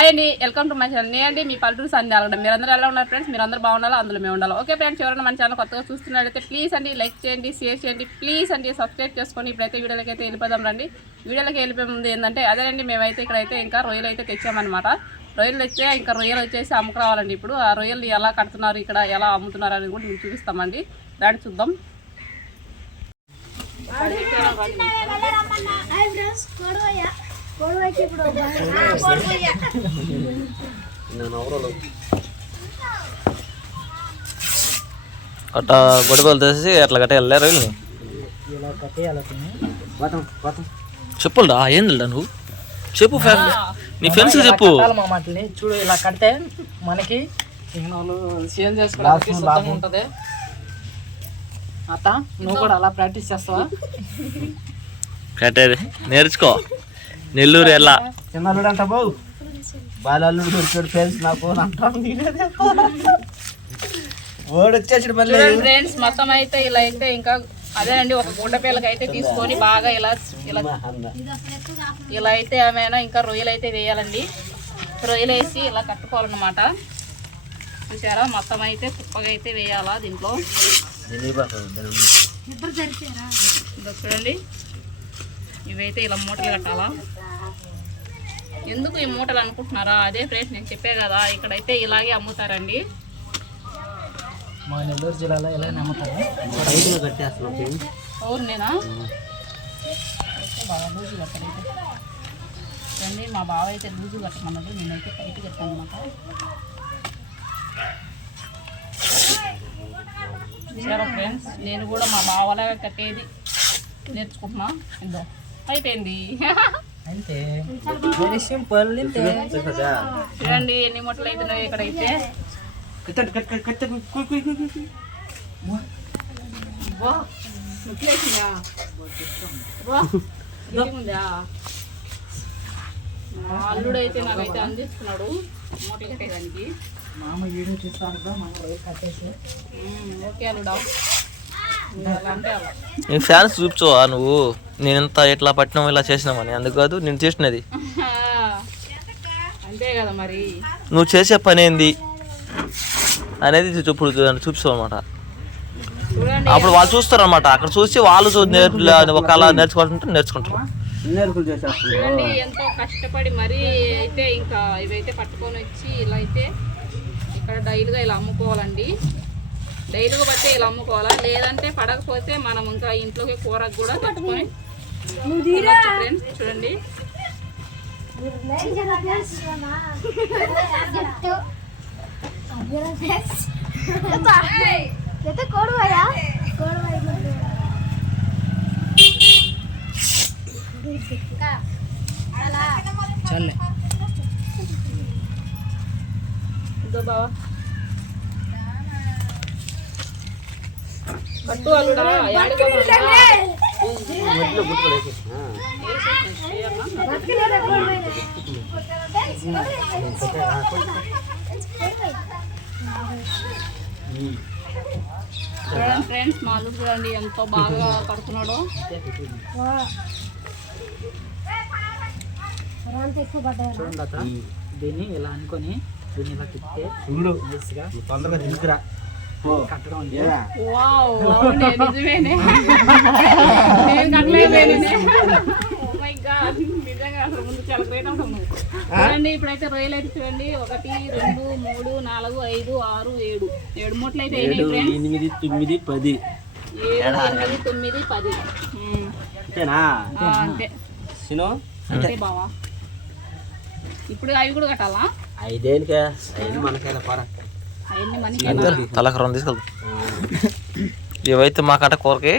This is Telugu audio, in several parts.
హాయ్ అండి, వెల్కమ్ టు మై ఛానల్. నేనండి మీ పల్లెటూరు సంధ్య అలగడం. మీరందరూ ఎలా ఉన్నారు ఫ్రెండ్స్? మీరందరూ బాగుండాలి, అందులో మేము ఉండాలి. ఓకే ఫ్రెండ్స్, ఎవరైనా మన ఛానల్ కొత్తగా చూస్తున్నట్లయితే ప్లీజ్ అండి లైక్ చేయండి, షేర్ చేయండి, ప్లీజ్ అండి సబ్స్క్రైబ్ చేసుకొని ఇప్పుడైతే వీడియోలకి అయితే వెళ్ళిపోదాం రండి. వీడియోలకి వెళ్ళిపోయే ముందు ఏంటంటే అదేనండి, మేమైతే ఇక్కడైతే ఇంకా రొయ్యలు అయితే తెచ్చామన్నమాట. రొయ్యలు తెచ్చే ఇంకా రొయ్యలు వచ్చేసి అమ్ముకు రావాలండి. ఇప్పుడు ఆ రొయ్యలు ఎలా కడుతున్నారు, ఇక్కడ ఎలా అమ్ముతున్నారు అనేది కూడా మేము చూపిస్తామండి. దాన్ని చూద్దాం. అట్లా గొడవలు తెసి అట్లా కట్టేయాలి రొయ్యలు. చెప్పురా ఏందిరా నువ్వు చెప్పు ఫ్యామిలీ, నీ ఫ్రెండ్స్ చెప్పు. చూడు ఇలా కడితే మనకి సేల్ చేసుకోవడానికి సిద్ధంగా ఉంటది. అత్త నువ్వు కూడా అలా ప్రాక్టీస్ చేస్తావా? కట్టేది నేర్చుకో. నెల్లూరు ఎలా చిన్నల్లుడు అంట బావు బాలల్లుడు దొరికాడు ఫ్రెండ్స్ నాకు ఓడి వచ్చేసాడు మళ్ళీ ఫ్రెండ్స్. మొత్తం అయితే ఇలా అయితే ఇంకా అదేనండి, ఒక గుడ్డ పిల్లకి అయితే తీసుకొని బాగా ఇలా ఇలా ఇలా అయితే ఏమైనా ఇంకా రొయ్యలు అయితే వేయాలండి. రొయ్యలు వేసి ఇలా కట్టుకోవాలన్నమాట. చూసారా, మొత్తం అయితే కుప్పగా అయితే వేయాలా దీంట్లో. చూడండి, ఇవైతే ఇలా మూటలు కట్టాలా. ఎందుకు ఈ మూటలు అనుకుంటున్నారా? అదే ఫ్రెండ్స్, నేను చెప్పే కదా, ఇక్కడైతే ఇలాగే అమ్ముతారండి. మా నెల్లూరు జిల్లాలో ఎలా అమ్ముతారు. అవును నేనా బాగా లూజు కట్టలేదు అండి. మా బావ అయితే లూజు కట్టమన్నది, నేనైతే టైట్ కట్టాను అనమాట. చూసారా ఫ్రెండ్స్, నేను కూడా మా బావలాగా కట్టేది నేర్చుకుంటున్నా. ఇందో అయిపోయింది. అంతే, వెరీ సింపుల్. చూడండి ఎన్ని మూటలు అవుతున్నాయి ఇక్కడైతే. అల్లుడు అయితే నాకైతే అందిస్తున్నాడు మూటలు కట్టేదానికి. మామ వీడియో చూస్తాను, మన రోజు కట్టేసి. ఓకే అల్లుడా, అంటే అలా నీ ఫ్యాన్స్ చూపించవా నువ్వు? నేను ఇంత ఇట్లా పట్టినాం ఇలా చేసినామని. అందుకు కాదు నేను చేసినది, అంతే కదా మరి. నువ్వు చేసే పని ఏంది అనేది ఇప్పుడు చూపిస్తావు అనమాట. అప్పుడు వాళ్ళు చూస్తారు అనమాట. అక్కడ చూసి వాళ్ళు ఒకవేళ నేర్చుకోవాలంటే నేర్చుకుంటారు. చూడండి ఎంతో కష్టపడి మరీ అయితే ఇంకా ఇవైతే పట్టుకొని వచ్చి ఇలా అయితే ఇక్కడ డైలీగా ఇలా అమ్ముకోవాలండి. డైలీగా బట్టే ఇలా అమ్ముకోవాలా, లేదంటే పడకపోతే మనం ఇంకా ఇంట్లోకి కూరకు కూడా తెచ్చుకొని ఫ్రెండ్స్. చూడండి చాలే ఇదో బావా కట్టు అల్లుడా. చూడండి ఫ్రెండ్స్, మా అల్లుడు చూడండి ఎంతో బాగా కడుతున్నాడు. చూడండి, దీన్ని ఇలా అనుకొని దీన్ని ఇలా తిప్పితే తొందరగా తీసుకురా కట్టడం. వావ్, అవునే నిజమేనే. నేను కట్టలేకపోయానే. ఓ మై గాడ్, నిజంగా అసలు ముందు చాలా గ్రేట్ ఉంటావు నువ్వు. చూడండి ఇప్పుడైతే రొయ్యలు అయితే చూడండి 1 2 3 4 5 6 7 మూటలు అయితే అయినాయి ఫ్రెండ్స్. 8 9 10 7 8 9 10 అంతేనా? అంతే అంతే బావా. ఇప్పుడు అవి కూడా కట్టాలా? ఐదేళ్ళకే ఐదు మనకైనా పర అవన్నీ మనకి తలకరం తీసుకెళ్తాం. ఇవైతే మా కట్ట కూరకి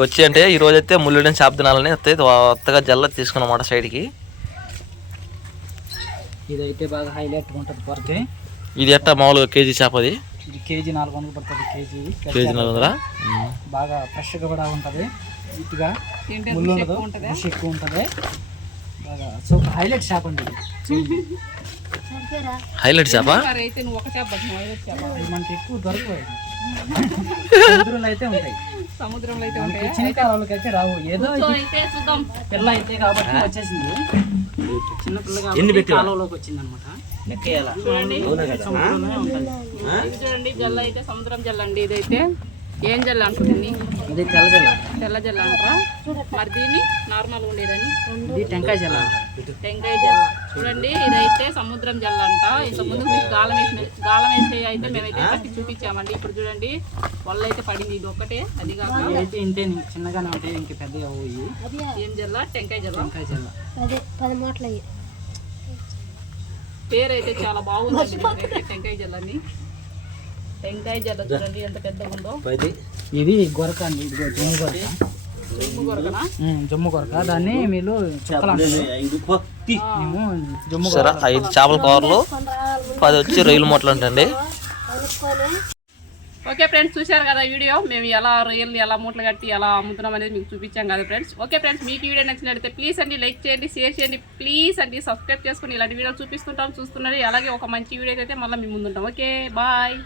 వచ్చి అంటే ఈరోజు అయితే ముళ్ళుడని చేప తినాలని కొత్తగా జల్ల తీసుకున్నమాట సైడ్కి. ఇదైతే బాగా హైలైట్ ఉంటుంది కూరకి. ఇది ఎట్టా మామూలుగా కేజీ చేప? అది ఇది కేజీ 400 పడుతుంది. కేజీ 400. బాగా ఫ్రెష్గా కూడా ఉంటుంది, నీట్గా ముళ్ళు ఉండదు, ఫ్రెష్ ఎక్కువ ఉంటుంది. బాగా సూపర్ హైలైట్ చేప అండి. హైలైట్ చేప అయితే నువ్వు ఒక చేప మనకి ఎక్కువ దొరకవు. సముద్రంలో అయితే ఉంటాయి. సముద్రంలో అయితే ఉంటాయి. చిన్న కాలంలోకి అయితే రావు. ఏదో అయితే చూద్దాం. పిల్ల అయితే కాబట్టి వచ్చేసింది. చిన్న పిల్ల కాబట్టి కాలువలోకి వచ్చింది అనమాట. చూడండి సముద్రంలోనే ఉంటుంది. ఇది చూడండి జల్ల అయితే సముద్రం జల్ల అండి. ఇదైతే ఏం జల్ల అంటుంది? ఇది తెల్ల జల్ల. తెల్ల జల్ల అంటారా? మరి దీన్ని నార్మల్గా ఉండేదని ఇది టెంకాయ జల్ల. టెంకాయ జల్ల. చూడండి ఇదైతే సముద్రం జల్ల అంట. ఇంతకుముందు మీకు గాలం వేసే అయితే మేమైతే పట్టి చూపించామండి. ఇప్పుడు చూడండి వల్ల అయితే పడింది. ఇది ఒక్కటే, అది కాక అయితే ఇంతే చిన్నగానే ఉంటాయి, ఇంక పెద్దగా పోయి. ఏం జల్ల? టెంకాయ జల్ల. టెంకాయ జల్ల. పేరు అయితే చాలా బాగుందండి. టెంకాయ జల్లని. టెంకాయ జల్ల చూడండి ఎంత పెద్దగా ఉందో. ఇది గొరక అండి. ఇదిగో జమ్ము గొరక. జమ్ము కొరకనా? జమ్ము గొరక. దాన్ని మీరు చుక్కలు అంటారు. మేము జమ్ము సరే 5 చేపల కూరలు 10 వచ్చి రొయ్యల మూటలు అంటండి. ఓకే ఫ్రెండ్స్, చూశారు కదా వీడియో. మేము ఎలా రొయ్యలు ఎలా మూటలు కట్టి ఎలా అమ్ముతున్నాం అనేది మీకు చూపించాం కదా ఫ్రెండ్స్. ఓకే ఫ్రెండ్స్, మీకు ఈ వీడియో నచ్చినట్లయితే ప్లీజ్ అండి లైక్ చేయండి, షేర్ చేయండి, ప్లీజ్ అండి సబ్స్క్రైబ్ చేసుకుని ఇలాంటి వీడియోలు చూపిస్తుంటాం, చూస్తున్నారు. అలాగే ఒక మంచి వీడియో అయితే మళ్ళీ మీ ముందుంటాం. Okay bye.